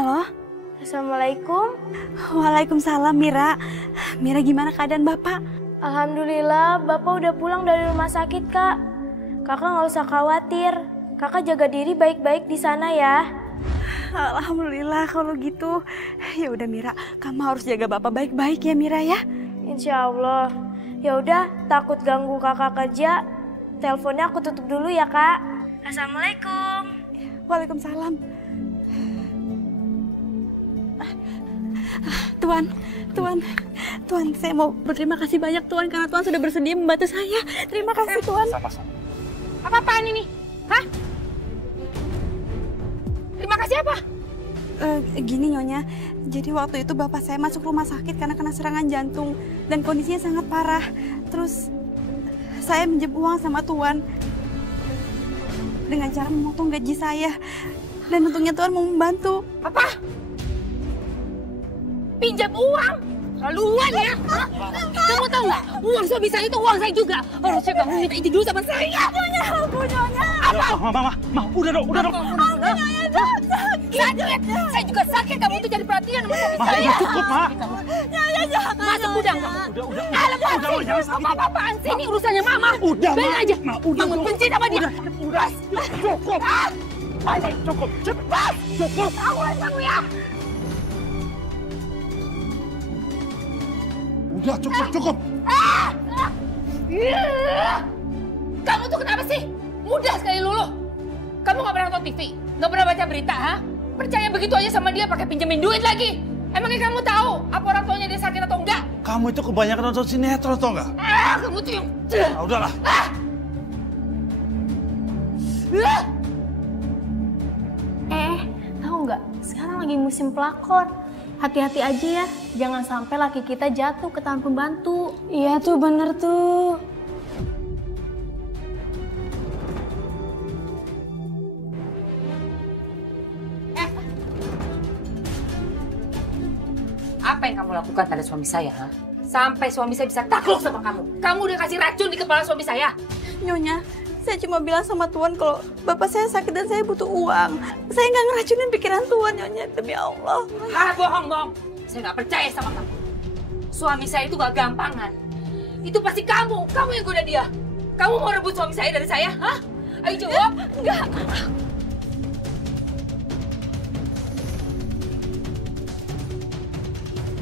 Halo? Assalamualaikum. Waalaikumsalam, Mira. Mira, gimana keadaan Bapak? Alhamdulillah, Bapak udah pulang dari rumah sakit, Kak. Kakak nggak usah khawatir. Kakak jaga diri baik-baik di sana ya. Alhamdulillah kalau gitu. Ya udah Mira, kamu harus jaga Bapak baik-baik ya Mira ya. Insya Allah. Ya udah, takut ganggu kakak kerja. Teleponnya aku tutup dulu ya, Kak. Assalamualaikum. Waalaikumsalam. Tuan, saya mau berterima kasih banyak Tuan karena Tuan sudah bersedia membantu saya. Terima kasih Tuan. Sama-sama. Apa-apaan ini? Hah? Terima kasih apa? Gini Nyonya, jadi waktu itu bapak saya masuk rumah sakit karena kena serangan jantung dan kondisinya sangat parah. Terus saya minjem uang sama Tuan dengan cara memotong gaji saya. Dan untungnya Tuan mau membantu. Apa? Pinjam uang? Laluan ya? Kamu tahu nggak? Uang suami saya itu uang saya juga. Harusnya kamu minta izin dulu sama saya. Nyonya, Nyonya. Apa? Mama, udah dong. Saya juga sakit. Kamu tuh jadi perhatian sama suami saya. Udah cukup, Ma. Nyonya, jangan. Masuk gudang kamu. Udah. Jangan sakit. Apa-apaan sih? Ini urusannya Mama. Udah, Biarin aja. Ma. Udah. Mama benci sama dia. Udah. Cukup. Cukup. Cepat. Cukup. Awas kamu ya. Udah, cukup. Kamu tuh kenapa sih? Mudah sekali luluh. Kamu nggak pernah nonton TV? Nggak pernah baca berita, ha? Percaya begitu aja sama dia pakai pinjemin duit lagi? Emangnya kamu tahu apa orang tuanya dia sakit atau enggak? Kamu itu kebanyakan nonton sinetron, tau nggak? Kamu tuh yang... Nah, udahlah. Tahu nggak? Sekarang lagi musim pelakor. Hati-hati aja ya, jangan sampai laki kita jatuh ke tangan pembantu. Iya tuh, bener tuh. Apa yang kamu lakukan pada suami saya, ha? Sampai suami saya bisa takluk sama kamu. Kamu udah kasih racun di kepala suami saya. Nyonya, saya cuma bilang sama Tuan kalau bapak saya sakit dan saya butuh uang. Saya nggak ngeracunin pikiran Tuan, Nyonya, demi Allah. Bohong. Saya nggak percaya sama kamu. Suami saya itu gak gampangan. Itu pasti kamu yang goda dia. Kamu mau rebut suami saya dari saya, hah? Ayo jawab. Enggak.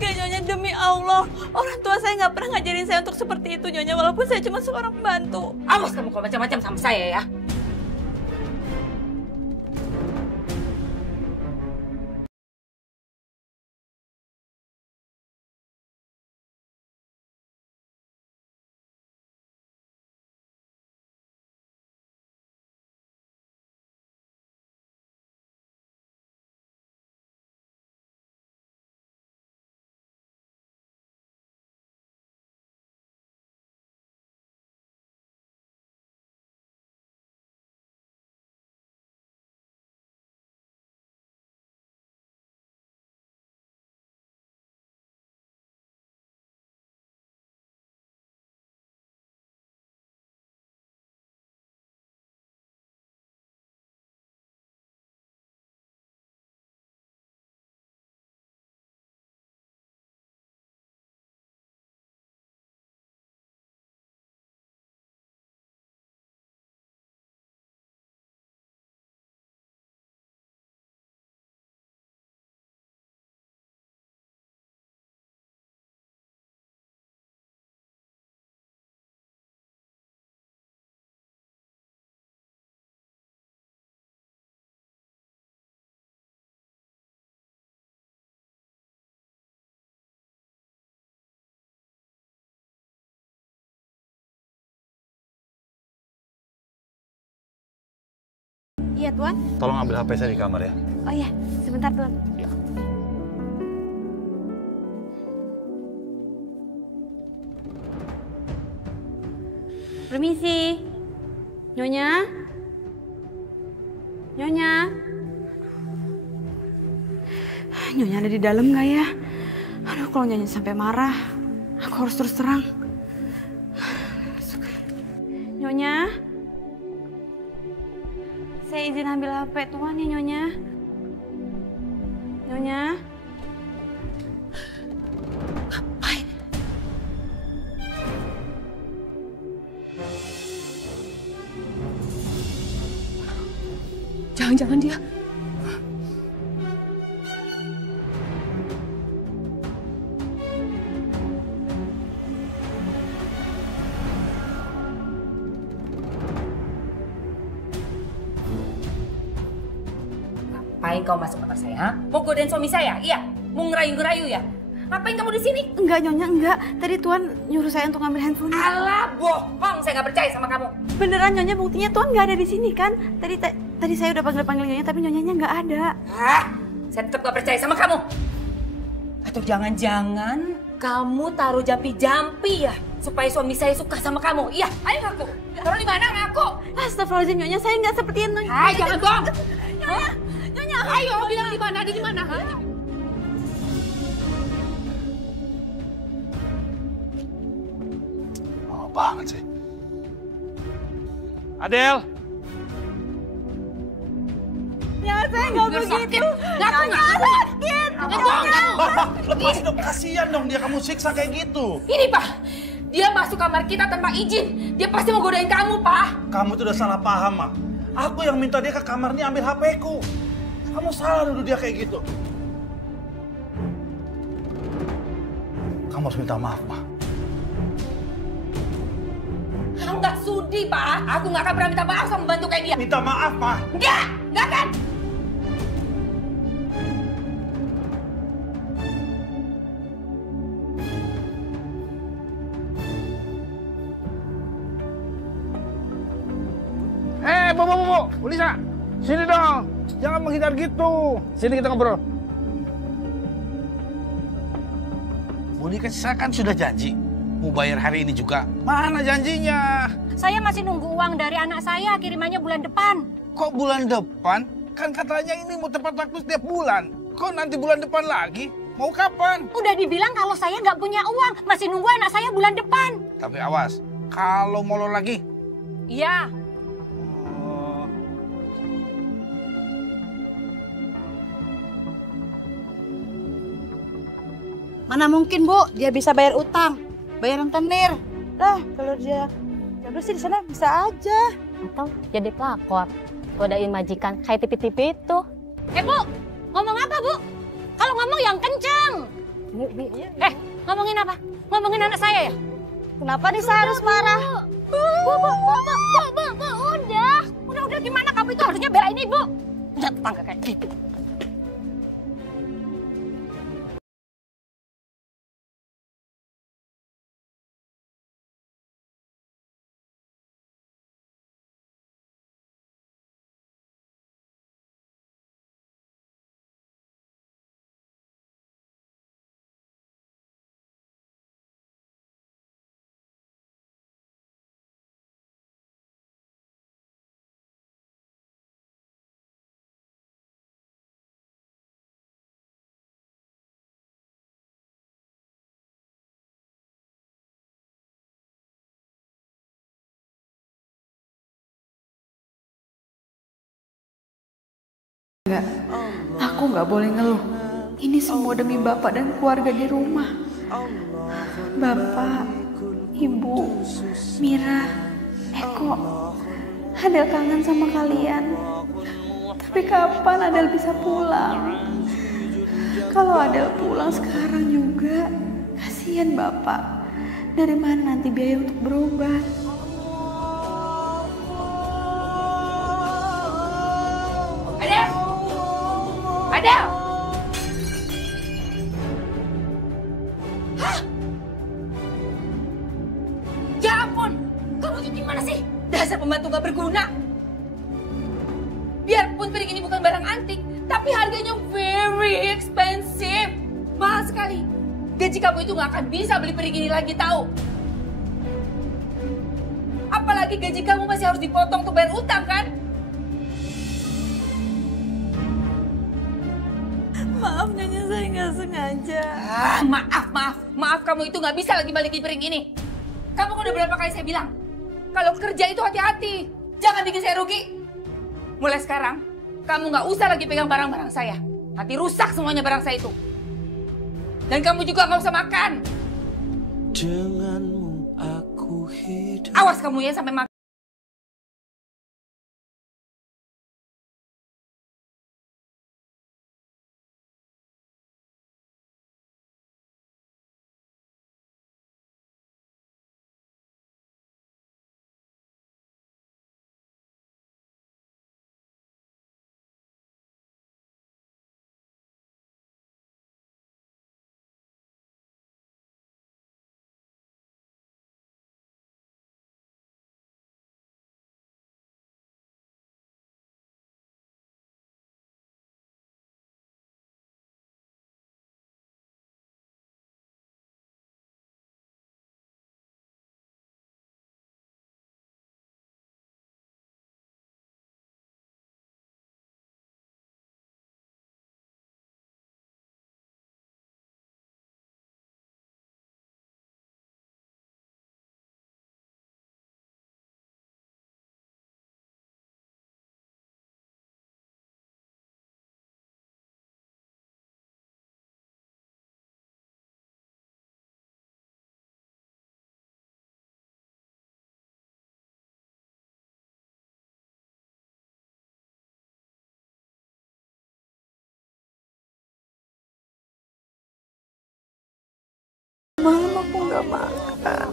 Enggak, Nyonya, demi Allah. Orang tua saya nggak pernah ngajarin saya untuk seperti itu, Nyonya. Walaupun saya cuma seorang pembantu. Awas kamu kalau macam-macam sama saya ya. Iya, Tuan. Tolong ambil HP saya di kamar ya. Oh iya, sebentar, Tuan. Permisi. Nyonya? Nyonya? Nyonya ada di dalam nggak ya? Aduh, kalau Nyonya sampai marah, aku harus terus terang. Nyonya? Saya izin ambil HP Tuan ya, Nyonya. Nyonya. Ngapain? Jangan-jangan dia... Ngapain kau masuk kamar saya, ha? Mau godain suami saya? Iya? Mau ngerayu-ngerayu ya? Ngapain kamu di sini? Enggak, Nyonya, enggak. Tadi Tuan nyuruh saya untuk ngambil handphone. Alah, bohong. Saya nggak percaya sama kamu. Beneran, Nyonya, buktinya Tuan nggak ada di sini kan? Tadi saya udah panggil Nyonya, tapi Nyonyanya nggak ada. Hah? Saya tetap nggak percaya sama kamu. Atau jangan-jangan kamu taruh jampi-jampi ya? Supaya suami saya suka sama kamu. Iya, ayo ngaku. Taruh di mana ngaku? Astagfirullahaladzim, Nyonya, saya nggak seperti itu. Hai, jangan bohong. Nyonya, Ayo, bilang di mana? Ada di mana? Ha? Oh, banget sih. Adel! Ya, saya nggak begitu. Ngaku nggak? Sakit. Lepasin dong, kasihan dong dia kamu siksa kayak gitu. Ini, Pak. Dia masuk kamar kita tanpa izin. Dia pasti mau godain kamu, Pak. Kamu tuh udah salah paham, Mak. Aku yang minta dia ke kamar ini ambil HP-ku. Kamu salah nuduh dia kayak gitu. Kamu harus minta maaf, Mak. Kamu nggak sudi, Pak. Aku nggak akan pernah minta maaf sama pembantu kayak dia. Minta maaf, Mak. Nggak kan? Bu Lisa, sini dong. Jangan menghindar gitu. Sini kita ngobrol. Bu Lisa kan sudah janji mau bayar hari ini juga. Mana janjinya? Saya masih nunggu uang dari anak saya, kirimannya bulan depan. Kok bulan depan? Kan katanya ini mau tepat waktu setiap bulan. Kok nanti bulan depan lagi? Mau kapan? Udah dibilang kalau saya nggak punya uang, masih nunggu anak saya bulan depan. Tapi awas, kalau molor lagi. Iya. Mana mungkin, Bu, dia bisa bayar utang, bayar rentenir. Lah, kalau dia udah sih di sana bisa aja. Atau jadi pelakor, godain majikan kayak TV-TV itu. Bu, ngomong apa, Bu? Kalau ngomong yang kenceng. Ngomongin apa? Ngomongin anak saya ya? Kenapa Nisa harus marah? Bu, udah gimana kamu itu harusnya belain Ibu. Udah tetangga kayak gitu. Enggak, aku nggak boleh ngeluh. Ini semua demi Bapak dan keluarga di rumah. Bapak, Ibu, Mira, Eko, Adel kangen sama kalian. Tapi kapan Adel bisa pulang? Kalau Adel pulang sekarang juga, kasihan Bapak. Dari mana nanti biaya untuk berobat? Adel! Hah? Ya ampun! Kamu itu gimana sih? Dasar pembantu gak berguna! Biarpun piring ini bukan barang antik, tapi harganya very expensive. Mahal sekali. Gaji kamu itu gak akan bisa beli piring ini lagi, tahu? Apalagi gaji kamu masih harus dipotong untuk bayar utang, kan? Maaf Nyonya, saya nggak sengaja. Maaf kamu itu nggak bisa lagi balikin piring ini. Kamu kan udah berapa kali saya bilang, kalau kerja itu hati-hati, jangan bikin saya rugi. Mulai sekarang, kamu nggak usah lagi pegang barang-barang saya. Nanti rusak semuanya barang saya itu. Dan kamu juga nggak usah makan. Denganmu aku hidup. Awas kamu ya sampai makan. Malam aku nggak makan.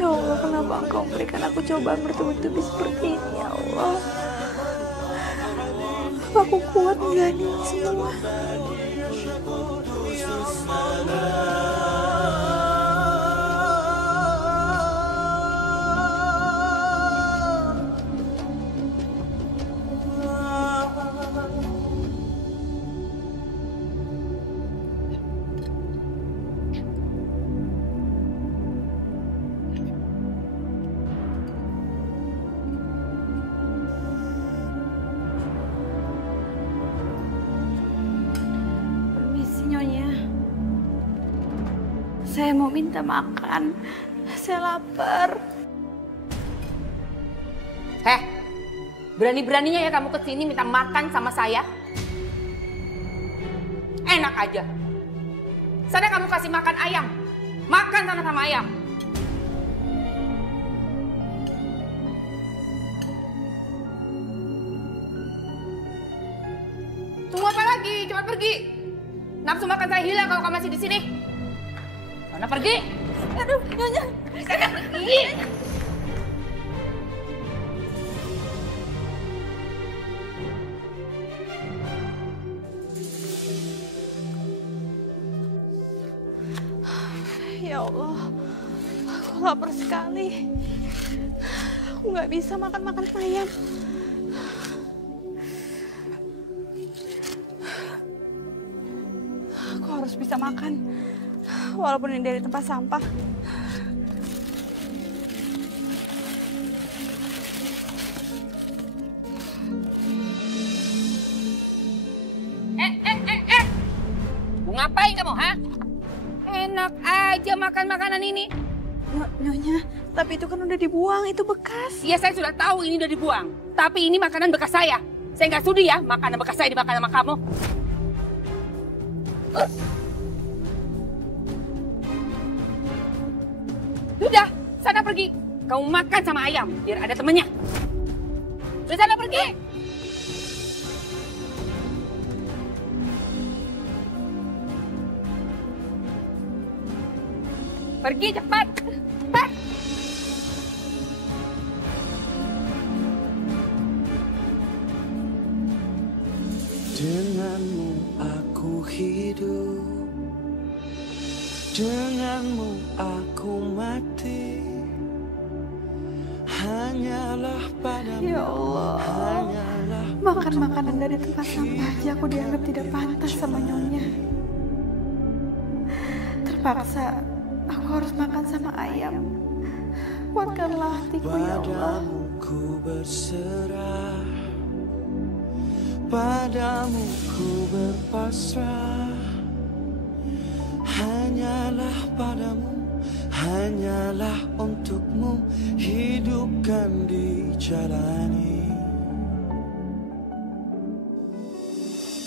Ya Allah, kenapa Engkau memberikan aku cobaan bertubi-tubi seperti ini, ya Allah? Apa aku kuat menjalani ini semua? Nyonya, saya mau minta makan. Saya lapar. Berani-beraninya ya kamu kesini minta makan sama saya? Enak aja. Sana kamu kasih makan ayam. Makan sana sama ayam. Tunggu apa lagi? Cepat pergi. Nafsu makan saya hilang kalau kamu masih di sini. Sana pergi. Aduh, Nyonya. Sana pergi. Ya Allah, aku lapar sekali. Aku nggak bisa makan ayam. Aku harus bisa makan, walaupun ini dari tempat sampah. Mau ngapain kamu, ha? Enak aja makan makanan ini. Nyonya, tapi itu kan udah dibuang, itu bekas. Iya, saya sudah tahu ini udah dibuang. Tapi ini makanan bekas saya. Saya nggak sudi ya makanan bekas saya dimakan sama kamu. Sudah, sana pergi. Kamu makan sama ayam, biar ada temennya. Sudah, sana pergi. Pergi cepat. Cepat. Denganmu aku hidup, denganmu aku mati. Hanyalah padamu. Ya Allah, makan makanan dari tempat sampah aja aku dianggap tidak pantas sama Nyonya. Terpaksa aku harus makan sama ayam. Kuatkanlah hatiku, ya Allah. Padamu ku berserah, padamu ku berpasrah. Hanyalah padamu, hanyalah untukmu hidupkan dijalani.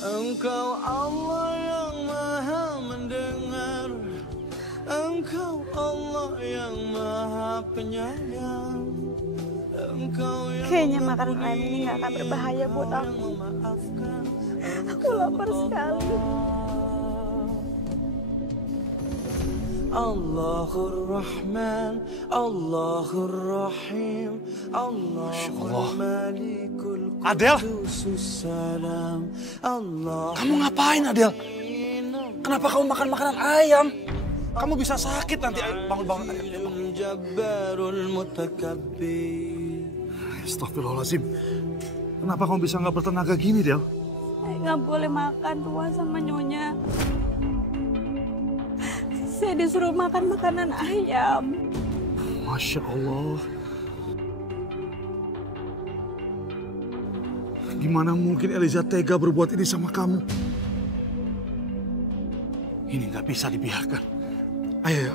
Engkau Allah yang maha mendengar, Engkau Allah yang maha penyayang. Kayaknya makanan ayam ini gak akan berbahaya buat aku. Aku lapar sekali. Allahur Rahman, Allahur Rahim, Allahul Malikul Qudusus Salam. Kamu ngapain, Adel? Kenapa kamu makan makanan ayam? Kamu bisa sakit nanti. Bangun. Jabbarul Mutakabbir. Astagfirullahaladzim. Kenapa kamu bisa nggak bertenaga gini, Del? Saya nggak boleh makan Tuan sama Nyonya. Saya disuruh makan makanan ayam. Masya Allah. Gimana mungkin Eliza tega berbuat ini sama kamu? Ini nggak bisa dibiarkan. Ayo.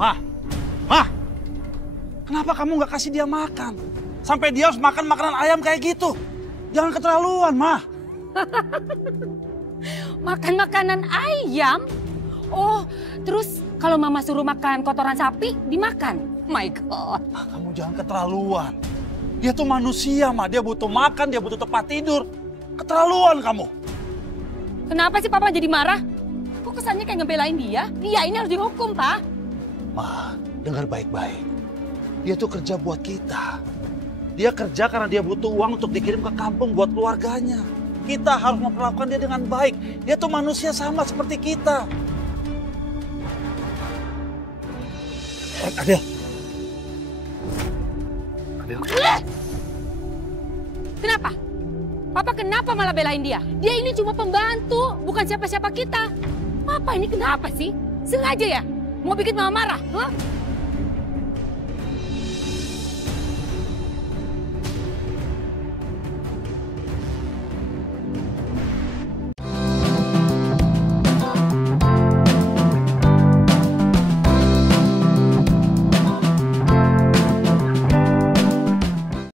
Ma, kenapa kamu nggak kasih dia makan? Sampai dia harus makan makanan ayam kayak gitu. Jangan keterlaluan, Ma. Makan makanan ayam? Oh, terus kalau Mama suruh makan kotoran sapi, dimakan? My God. Kamu jangan keterlaluan. Dia tuh manusia, Ma. Dia butuh makan, dia butuh tempat tidur. Keterlaluan kamu. Kenapa sih Papa jadi marah? Kok kesannya kayak ngebelain dia? Dia ini harus dihukum, Pak. Ma, dengar baik-baik. Dia tuh kerja buat kita. Dia kerja karena dia butuh uang untuk dikirim ke kampung buat keluarganya. Kita harus memperlakukan dia dengan baik. Dia tuh manusia sama seperti kita. Adel. Kenapa? Papa kenapa malah belain dia? Dia ini cuma pembantu, bukan siapa-siapa kita. Papa ini kenapa sih? Sengaja ya? Mau bikin Mama marah? Huh?